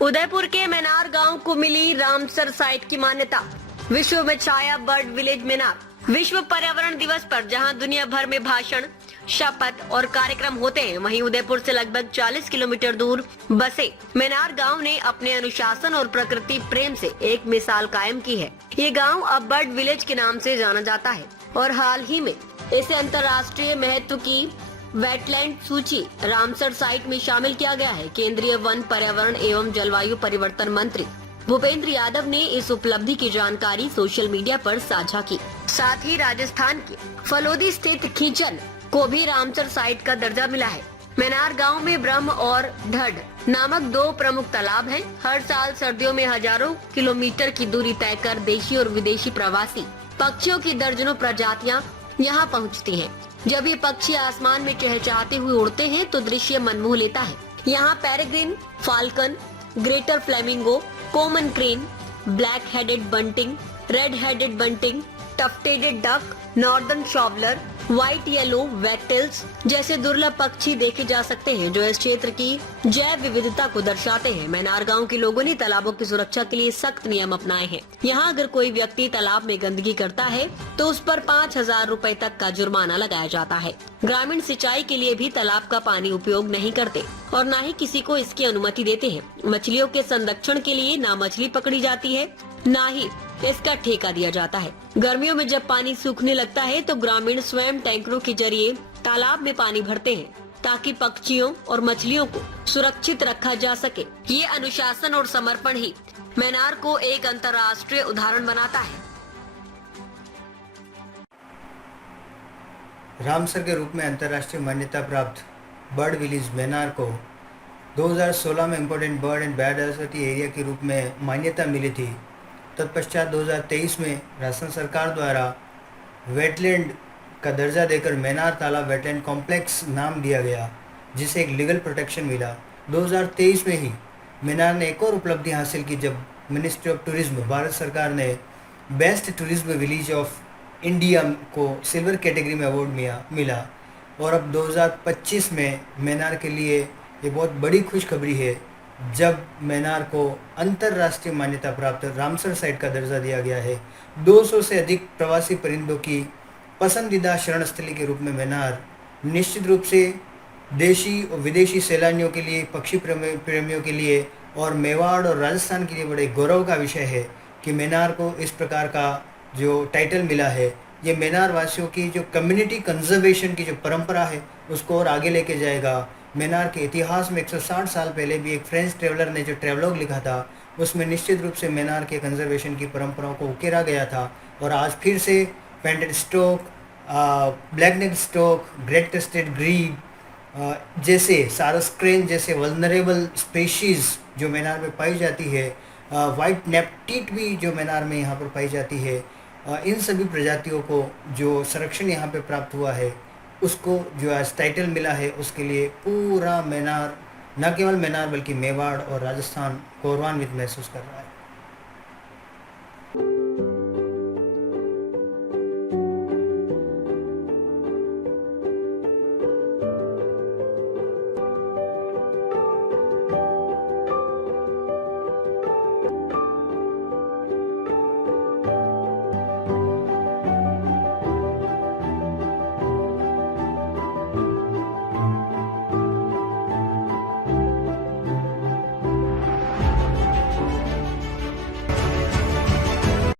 उदयपुर के मेनार गांव को मिली रामसर साइट की मान्यता। विश्व में छाया बर्ड विलेज मेनार। विश्व पर्यावरण दिवस पर जहां दुनिया भर में भाषण, शपथ और कार्यक्रम होते हैं, वहीं उदयपुर से लगभग 40 किलोमीटर दूर बसे मेनार गांव ने अपने अनुशासन और प्रकृति प्रेम से एक मिसाल कायम की है। ये गांव अब बर्ड विलेज के नाम से जाना जाता है और हाल ही में इसे अंतर्राष्ट्रीय महत्व की वेटलैंड सूची रामसर साइट में शामिल किया गया है। केंद्रीय वन, पर्यावरण एवं जलवायु परिवर्तन मंत्री भूपेंद्र यादव ने इस उपलब्धि की जानकारी सोशल मीडिया पर साझा की। साथ ही राजस्थान के फलोदी स्थित खींचन को भी रामसर साइट का दर्जा मिला है। मेनार गांव में ब्रह्म और ढड नामक दो प्रमुख तालाब हैं। हर साल सर्दियों में हजारों किलोमीटर की दूरी तय कर देशी और विदेशी प्रवासी पक्षियों की दर्जनों प्रजातियां यहाँ पहुँचती हैं। जब ये पक्षी आसमान में चहचहाते हुए उड़ते हैं तो दृश्य मनमोह लेता है। यहाँ peregrine falcon, greater flamingo, common crane, black headed bunting, red headed bunting, tufted duck, northern shoveler, white yellow wattles जैसे दुर्लभ पक्षी देखे जा सकते हैं, जो इस क्षेत्र की जैव विविधता को दर्शाते हैं। मेनार गांव के लोगों ने तालाबों की सुरक्षा के लिए सख्त नियम अपनाए हैं। यहाँ अगर कोई व्यक्ति तालाब में गंदगी करता है तो उस पर 5,000 रुपए तक का जुर्माना लगाया जाता है। ग्रामीण सिंचाई के लिए भी तालाब का पानी उपयोग नहीं करते और न ही किसी को इसकी अनुमति देते हैं। मछलियों के संरक्षण के लिए न मछली पकड़ी जाती है, न ही इसका ठेका दिया जाता है। गर्मियों में जब पानी सूखने लगता है तो ग्रामीण स्वयं टैंकरों के जरिए तालाब में पानी भरते हैं ताकि पक्षियों और मछलियों को सुरक्षित रखा जा सके। ये अनुशासन और समर्पण ही मेनार को एक अंतर्राष्ट्रीय उदाहरण बनाता है। रामसर के रूप में अंतर्राष्ट्रीय मान्यता प्राप्त बर्ड विलेज मेनार को 2016 में important bird and biodiversity area के रूप में मान्यता मिली थी। तत्पश्चात 2023 में राजस्थान सरकार द्वारा वेटलैंड का दर्जा देकर मेनार तालाब वेटलैंड कॉम्प्लेक्स नाम दिया गया, जिसे एक लीगल प्रोटेक्शन मिला। 2023 में ही मेनार ने एक और उपलब्धि हासिल की जब मिनिस्ट्री ऑफ टूरिज्म, भारत सरकार ने best tourism village of India को सिल्वर कैटेगरी में अवार्ड मिला। और अब 2025 में मेनार के लिए ये बहुत बड़ी खुशखबरी है जब मेनार को अंतर्राष्ट्रीय मान्यता प्राप्त रामसर साइट का दर्जा दिया गया है। 200 से अधिक प्रवासी परिंदों की पसंदीदा शरण स्थली के रूप में मेनार निश्चित रूप से देशी और विदेशी सैलानियों के लिए, पक्षी प्रेमियों के लिए और मेवाड़ और राजस्थान के लिए बड़े गौरव का विषय है कि मेनार को इस प्रकार का जो टाइटल मिला है। ये मेनार वासियों की जो कम्युनिटी कंजर्वेशन की जो परंपरा है उसको और आगे लेके जाएगा। मेनार के इतिहास में 160 साल पहले भी एक फ्रेंच ट्रेवलर ने जो ट्रेवलॉग लिखा था उसमें निश्चित रूप से मेनार के कंजर्वेशन की परंपराओं को उकेरा गया था। और आज फिर से painted stork, black neck stork, great crested grebe जैसे सारस क्रेन जैसे वल्नरेबल स्पेशीज़ जो मेनार में पाई जाती है, वाइट नेप्टीट भी जो मेनार में यहाँ पर पाई जाती है, इन सभी प्रजातियों को जो संरक्षण यहाँ पे प्राप्त हुआ है उसको जो आज टाइटल मिला है, उसके लिए पूरा मेनार, न केवल मेनार बल्कि मेवाड़ और राजस्थान गौरवान्वित महसूस कर रहा है।